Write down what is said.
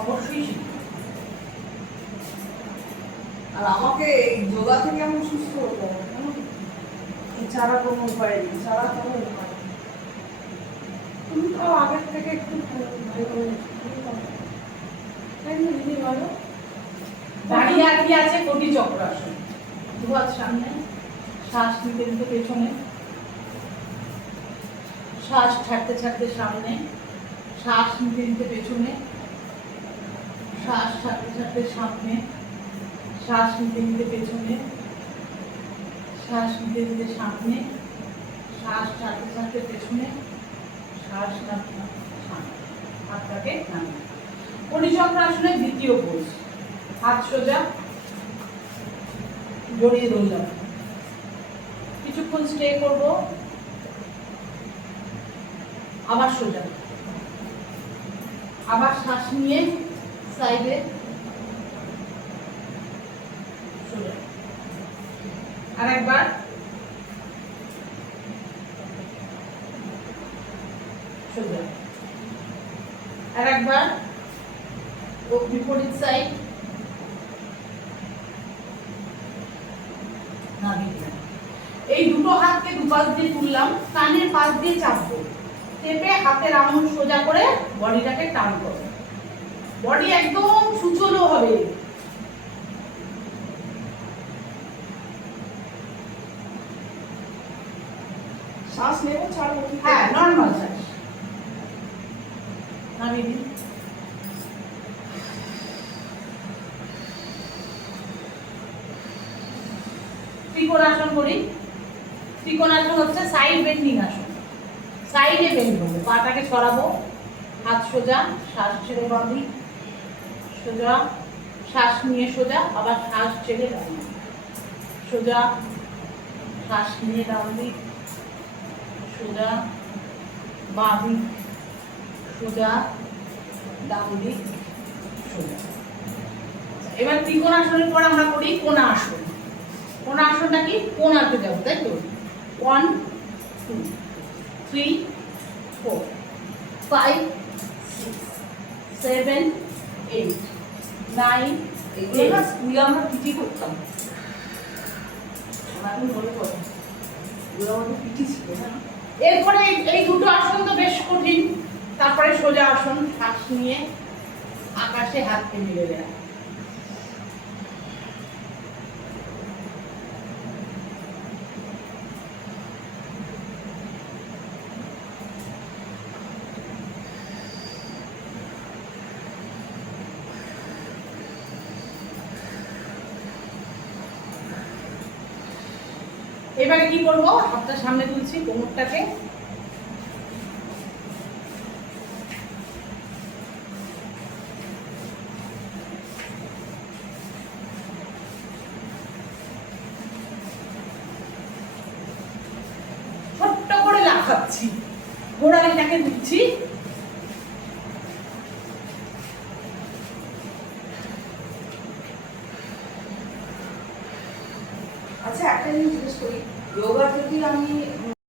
অবশ্যই শিখবো। আর আমাকে এই যোগা থেকে আমি সুস্থ হতে হবে, এছাড়া কোনো উপায় নেই, ছাড়া কোনো উপায় নেই। তুমি তো আগের থেকে একটু ভালো দিদি বলো। দাঁড়িয়ে আর কি আছে, কোটি চক্রাসন। দু হাত সামনে, শ্বাস নিতে নিতে পেছনে, শ্বাস ছাড়তে ছাড়তে সামনে, শ্বাস নিতে নিতে পেছনে, শ্বাস ছাড়তে ছাড়তে সামনে, শ্বাস নিতে নিতে পেছনে, শ্বাস নিতে নিতে সামনে, শ্বাস ছাড়তে ছাড়তে পেছনে, শ্বাস ছাড়তে সামনে। হাতটাকে নামিয়ে। পরিচক্রাসনের দ্বিতীয় পোজ। হাত সোজা, জড়িয়ে ধরলাম, কিছুক্ষণ স্টে করব, আবার সোজা, আবার শ্বাস নিয়ে সাইডে সোজা, আর একবার সোজা, আর একবার বিপরীত সাইড, এই দুটো হাতকে দুপাশ দিয়ে তুললাম, কানের পাশ দিয়ে চাপবো, চেপে হাতের আঙুল সোজা করে বডিটাকে টান করো। বডি একদম সুচলো হবে। শ্বাস নেবো, ছাড়বো, হ্যাঁ, নর্মাল শ্বাস নামিয়ে দিন। ত্রিকোণাসন করি। ত্রিকোণাসন হচ্ছে সাইড বেন্ডিং আসন। সাইডে বেন্ড করবো, পাটাকে ছড়াবো, হাত সোজা, শ্বাস ছেড়ে বাঁধি, সোজা, শ্বাস নিয়ে সোজা, আবার শ্বাস ছেড়ে বাঁধি, সোজা, শ্বাস নিয়ে ডান দিক, সোজা, বাঁ দিক, সোজা, ডান দিক, সোজা। এবার ত্রিকোণাসনের পর আমরা করি কোণা আসন। কোণা আসনটা কি? কোণাতে যাবো, তাই তো? 1 2 3 4 5 6 7 8 9 এগুলো না স্কুলে আমরা পিটি করতাম। এখন মনে পড়ে এগুলো আমাদের পিটি ছিল না। এরপরে এই দুটো আসন তো বেশ কঠিন। তারপরে সোজা আসন, শ্বাস নিয়ে আকাশে হাতকে মেলে দেয়া। এবারে কি করব? হাতটা সামনে তুলছি, কোমরটাকে ছোট্ট করে লাফাচ্ছি, গোড়ালিটাকে দিচ্ছি, আচ্ছা, একটা জিনিস জিজ্ঞেস করি, যোগা যদি আমি